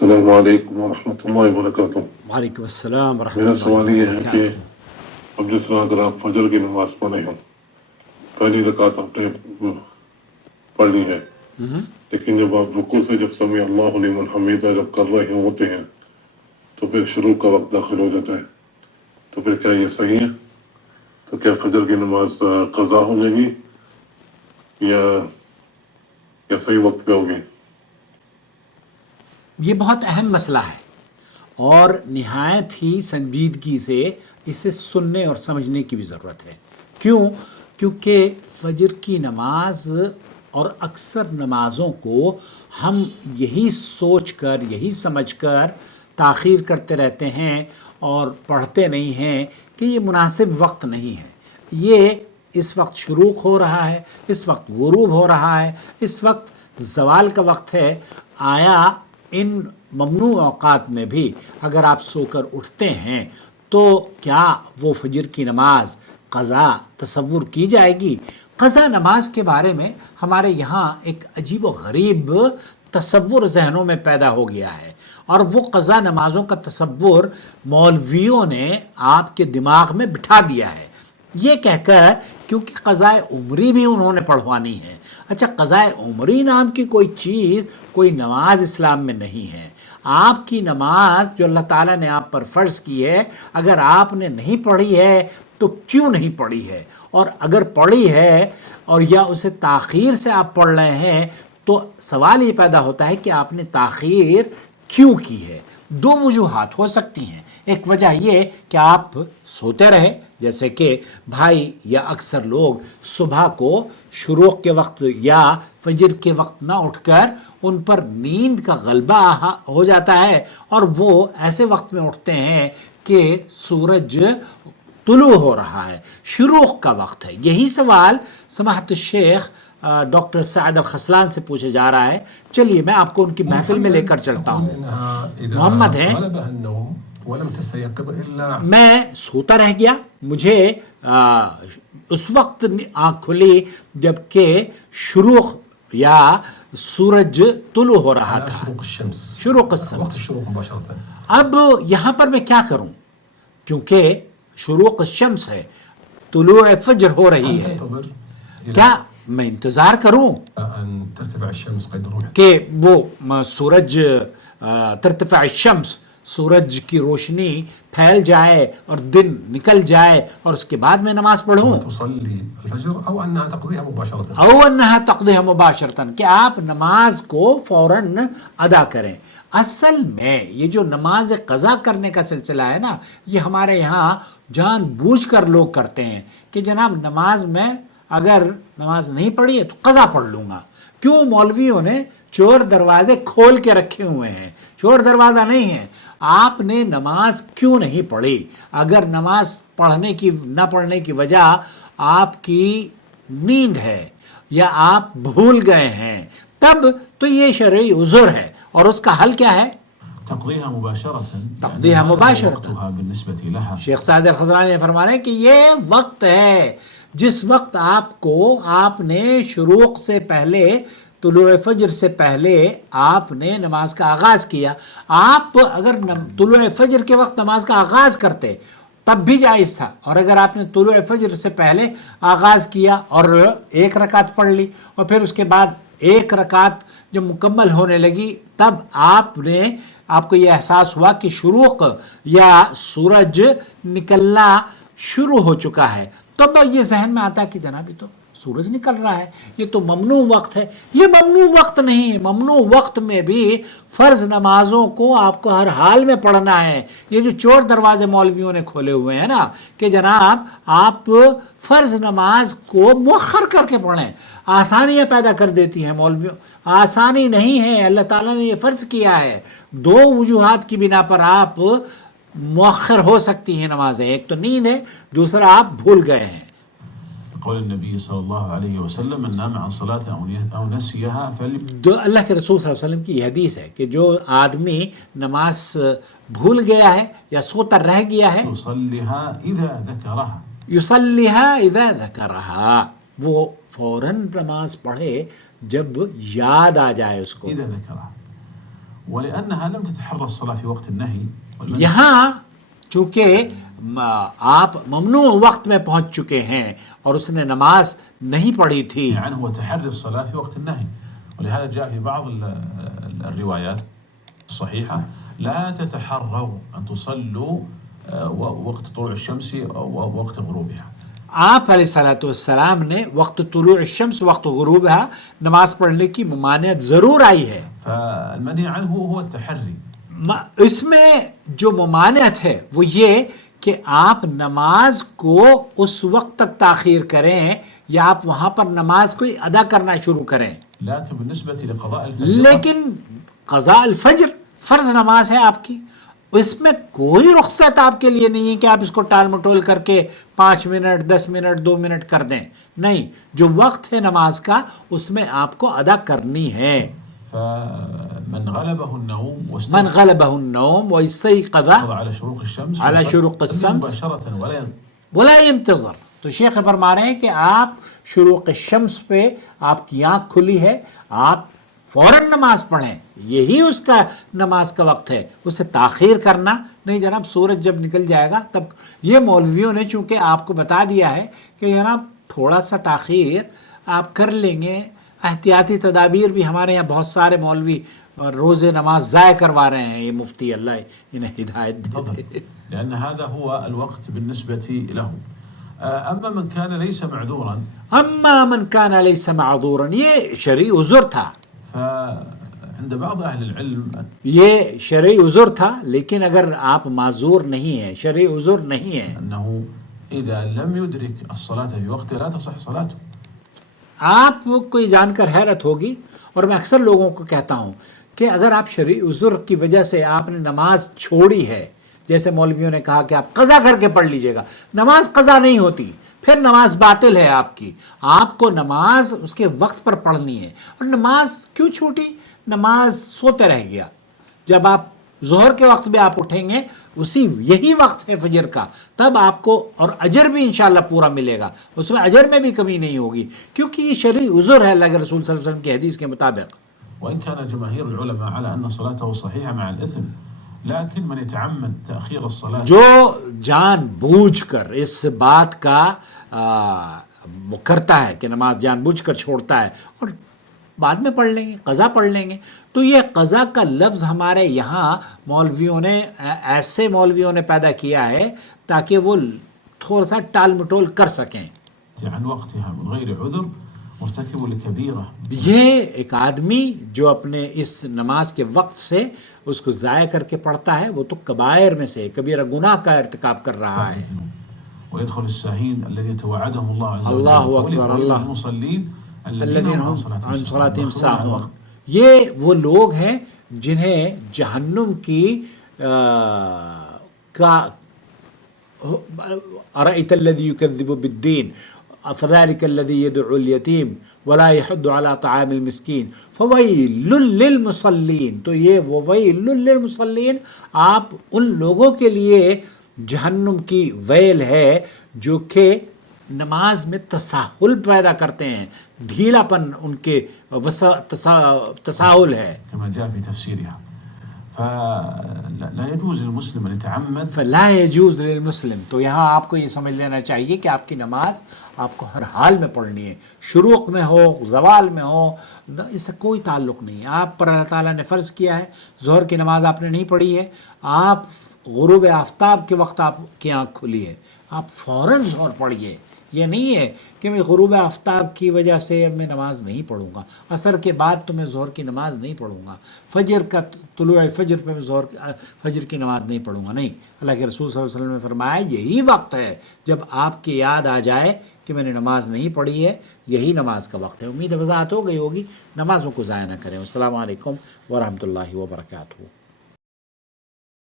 السلام علیکم ورحمۃ اللہ وبرکاتہ۔ وعلیکم السلام ورحمۃ میرا اللہ سوال یہ ہے کہ وبرکاتہ۔ اب جس طرح اگر آپ فجر کی نماز پڑھے ہو، پہلی رکعت آپ نے پڑھ لی ہے، لیکن جب آپ رکوع سے جب سمیع اللہ لمن حمیدہ جب کر رہے ہوتے ہیں تو پھر شروع کا وقت داخل ہو جاتا ہے، تو پھر کیا یہ صحیح ہے؟ تو کیا فجر کی نماز قضا ہو جائے گی یا صحیح وقت پہ ہوگی؟ یہ بہت اہم مسئلہ ہے اور نہایت ہی سنجیدگی سے اسے سننے اور سمجھنے کی بھی ضرورت ہے۔ کیونکہ فجر کی نماز اور اکثر نمازوں کو ہم یہی سوچ کر یہی سمجھ کر تاخیر کرتے رہتے ہیں اور پڑھتے نہیں ہیں کہ یہ مناسب وقت نہیں ہے، یہ اس وقت شروق ہو رہا ہے، اس وقت غروب ہو رہا ہے، اس وقت زوال کا وقت ہے۔ آیا ان ممنوع اوقات میں بھی اگر آپ سو کر اٹھتے ہیں تو کیا وہ فجر کی نماز قضا تصور کی جائے گی؟ قضا نماز کے بارے میں ہمارے یہاں ایک عجیب و غریب تصور ذہنوں میں پیدا ہو گیا ہے، اور وہ قضا نمازوں کا تصور مولویوں نے آپ کے دماغ میں بٹھا دیا ہے، یہ کہہ کر کیونکہ قضاء عمری بھی انہوں نے پڑھوانی ہے۔ اچھا، قضاء عمری نام کی کوئی چیز، کوئی نماز اسلام میں نہیں ہے۔ آپ کی نماز جو اللہ تعالیٰ نے آپ پر فرض کی ہے، اگر آپ نے نہیں پڑھی ہے تو کیوں نہیں پڑھی ہے، اور اگر پڑھی ہے اور یا اسے تاخیر سے آپ پڑھ رہے ہیں تو سوال یہ پیدا ہوتا ہے کہ آپ نے تاخیر کیوں کی ہے؟ دو وجوہات ہو سکتی ہیں۔ ایک وجہ یہ کہ آپ سوتے رہے، جیسے کہ بھائی یا اکثر لوگ صبح کو شروق کے وقت یا فجر کے وقت نہ اٹھ کر ان پر نیند کا غلبہ ہو جاتا ہے اور وہ ایسے وقت میں اٹھتے ہیں کہ سورج طلوع ہو رہا ہے، شروق کا وقت ہے۔ یہی سوال سماحت الشیخ ڈاکٹر سعد الخسلان سے پوچھا جا رہا ہے۔ چلیے میں آپ کو ان کی محفل میں لے کر چلتا ہوں۔ محمد ہیں، میں سوتا رہ گیا، مجھے اس وقت آنکھ کھلی جب کہ شروق یا سورج طلوع ہو رہا تھا، شروق الشمس۔ اب یہاں پر میں کیا کروں؟ کیونکہ شروق الشمس ہے، طلوع فجر ہو رہی ہے، کیا میں انتظار کروں کہ وہ سورج ترتفع الشمس، سورج کی روشنی پھیل جائے اور دن نکل جائے اور اس کے بعد میں نماز پڑھوں؟ او انہا تقضیہ مباشرتاً، کہ آپ نماز کو فوراً ادا کریں۔ اصل میں یہ جو نماز قضا کرنے کا سلسلہ ہے نا، یہ ہمارے یہاں جان بوجھ کر لوگ کرتے ہیں کہ جناب نماز میں اگر نماز نہیں پڑھی ہے تو قضا پڑھ لوں گا۔ کیوں؟ مولویوں نے چور دروازے کھول کے رکھے ہوئے ہیں، چور دروازہ نہیں ہے۔ آپ نے نماز کیوں نہیں پڑھی؟ اگر نماز نہ پڑھنے کی وجہ آپ کی نیند ہے یا آپ بھول گئے ہیں، تب تو یہ شرعی عذر ہے، اور اس کا حل کیا ہے؟ تقضيها مباشرة، تقضيها مباشرة۔ وقتها بالنسبة لها. شیخ سعد الخضرانی فرما رہے ہیں کہ یہ وقت ہے جس وقت آپ نے شروق سے پہلے، طلوع فجر سے پہلے آپ نے نماز کا آغاز کیا۔ آپ اگر طلوع فجر کے وقت نماز کا آغاز کرتے تب بھی جائز تھا، اور اگر آپ نے طلوع فجر سے پہلے آغاز کیا اور ایک رکعت پڑھ لی اور پھر اس کے بعد ایک رکعت جب مکمل ہونے لگی تب آپ کو یہ احساس ہوا کہ شروق یا سورج نکلنا شروع ہو چکا ہے، تب یہ ذہن میں آتا ہے کہ جناب یہ تو سورج نکل رہا ہے، یہ تو ممنوع وقت ہے۔ یہ ممنوع وقت نہیں ہے، ممنوع وقت میں بھی فرض نمازوں کو آپ کو ہر حال میں پڑھنا ہے۔ یہ جو چور دروازے مولویوں نے کھولے ہوئے ہیں نا کہ جناب آپ فرض نماز کو مؤخر کر کے پڑھیں، آسانیاں پیدا کر دیتی ہیں مولویوں۔ آسانی نہیں ہے، اللہ تعالیٰ نے یہ فرض کیا ہے۔ دو وجوہات کی بنا پر آپ مؤخر ہو سکتی ہیں نمازیں، ایک تو نیند ہے، دوسرا آپ بھول گئے ہیں۔ قول النبي صلى الله عليه وسلم من نام عن صلاة أو نسيها اللہ کے رسول صلی اللہ علیہ وسلم کی یہ حدیث ہے کہ جو آدمی نماز بھول گیا ہے یا سوتا رہ گیا ہے، يصليها إذا ذكرها، يصليها إذا ذكرها، وہ فوراً نماز پڑھے جب یاد آ جائے اس کو۔ إذا ذكرها ولأنها لم تتحرى الصلاة في وقت النهي والمنهي. یہاں چونکہ آپ ممنوع وقت میں پہنچ چکے ہیں اور اس نے نماز نہیں پڑھی تھی. يعني هو تحري الصلاة في وقت النهي، ولهذا جاء في بعض الروايات الصحيحة لا تتحروا أن تصلوا وقت طلوع الشمس أو وقت غروبها. آپ علیہ الصلوۃ والسلام نے وقت طلوع الشمس وقت غروبها نماز پڑھنے کی ممانعت ضرور آئی ہے. فالمنهي عنه هو التحري. اس میں جو ممانعت ہے وہ یہ کہ آپ نماز کو اس وقت تک تاخیر کریں یا آپ وہاں پر نماز کو ادا کرنا شروع کریں. لكن بالنسبة لقضاء الفجر، لیکن قضاء الفجر فرض نماز ہے آپ کی، اس میں کوئی رخصت آپ کے لیے نہیں ہے کہ آپ اس کو ٹال مٹول کر کے 5 منٹ 10 منٹ 2 منٹ کر دیں. نہیں، جو وقت ہے نماز کا اس میں آپ کو ادا کرنی ہے. فمن غلبه النوم من غلبه النوم واستيقظ على شروق الشمس على شروق الشمس مباشرة ولا ينتظر. تو شیخ فرما رہے ہیں کہ آپ شروق الشمس پہ آپ کی آنکھ کھلی ہے، آپ فوراً نماز پڑھیں، یہی اس کا نماز کا وقت ہے. اسے تاخیر کرنا نہیں جناب، سورج جب نکل جائے گا تب. یہ مولویوں نے چونکہ آپ کو بتا دیا ہے کہ جناب تھوڑا سا تاخیر آپ کر لیں گے. احتیاطی تدابیر بھی ہمارے یہاں بہت سارے مولوی روز نماز ضائع کروا رہے ہیں. یہ مفتی اللہ انہیں ہدایت دے. لأن هذا هو الوقت بالنسبة له. أما من كان ليس معذورا، اما من كان ليس معذورا، یہ شرعی عذر تھا. فعند بعض أهل العلم یہ شرعی عذر تھا، لیکن اگر آپ معذور نہیں ہیں، شرعی عذر نہیں ہے، أنه إذا لم يدرك الصلاة في وقتها لا تصح صلاته. آپ کو یہ جان کر حیرت ہوگی، اور میں اکثر لوگوں کو کہتا ہوں کہ اگر آپ شرعی عذر کی وجہ سے آپ نے نماز چھوڑی ہے، جیسے مولویوں نے کہا کہ آپ قضا کر کے پڑھ لیجئے گا، نماز قضا نہیں ہوتی، پھر نماز باطل ہے آپ کی. آپ کو نماز اس کے وقت پر پڑھنی ہے. اور نماز کیوں چھوٹی؟ نماز سوتے رہ گیا. جب آپ ظہر کے وقت میں آپ اٹھیں گے، یہی وقت ہے فجر کا، تب آپ کو اور اجر بھی انشاءاللہ پورا ملے گا، اس میں اجر میں بھی کمی نہیں ہوگی، کیونکہ یہ شرعی عذر ہے اللہ کے رسول صلی اللہ علیہ وسلم کی حدیث کے مطابق. وإن كان جماهير العلماء على أن صلاته صحيحة مع الإثم، لكن من يتعمد تأخير الصلاة، جو جان بوجھ کر اس بات کا وہ کرتا ہے کہ نماز جان بوجھ کر چھوڑتا ہے اور بعد میں پڑھ لیں گے، قضا پڑھ لیں گے. تو یہ قضا کا لفظ ہمارے یہاں مولویوں نے ایسے مولویوں نے پیدا کیا ہے تاکہ وہ تھوڑا سا ٹال مٹول کر سکیں. عن وقتها من غير عذر مرتكب لكبيرة. یہ ایک آدمی جو اپنے اس نماز کے وقت سے اس کو ضائع کر کے پڑھتا ہے وہ تو کبائر میں سے کبیرہ گناہ کا ارتکاب کر رہا ہے. ويدخل الساهين الذي توعدهم الله عز وجل. اللہ اکبر. اللہ المصلين الذين هم عن صلاتهم ساهون. یہ وہ لوگ ہیں جنہیں جہنم کی أرأيت الذي يكذب بالدين فذلك الذي يدعو اليتيم ولا يحض على طعام المسكين فويل للمصلين. تو یہ وويل للمصلين آپ ان لوگوں کے لیے جہنم کی ویل ہے جو کہ نماز میں تساہل پیدا کرتے ہیں، ڈھیلا پن ان کے تساہل ہے. كما جاء في تفسيرها. فلا يجوز للمسلم ان يتعمد. فلا يجوز للمسلم. تو یہاں آپ کو یہ سمجھ لینا چاہیے کہ آپ کی نماز آپ کو ہر حال میں پڑھنی ہے، شروق میں ہو زوال میں ہو، اس سے کوئی تعلق نہیں ہے. آپ پر اللہ تعالیٰ نے فرض کیا ہے، ظہر کی نماز آپ نے نہیں پڑھی ہے، آپ غروب آفتاب کے وقت آپ کی آنکھ کھلی ہے، آپ فوراً ظہر پڑھیے. یہ نہیں ہے کہ میں غروب آفتاب کی وجہ سے اب میں نماز نہیں پڑھوں گا، عصر کے بعد تو میں ظہر کی نماز نہیں پڑھوں گا، فجر کا طلوع فجر پہ میں فجر کی نماز نہیں پڑھوں گا. نہیں، اللہ کے رسول صلی اللہ علیہ وسلم نے فرمایا یہی وقت ہے جب آپ کی یاد آ جائے کہ میں نے نماز نہیں پڑھی ہے، یہی نماز کا وقت ہے. امید وضاحت ہو گئی ہوگی. نمازوں کو ضائع نہ کریں. السلام علیکم ورحمۃ اللہ وبرکاتہ.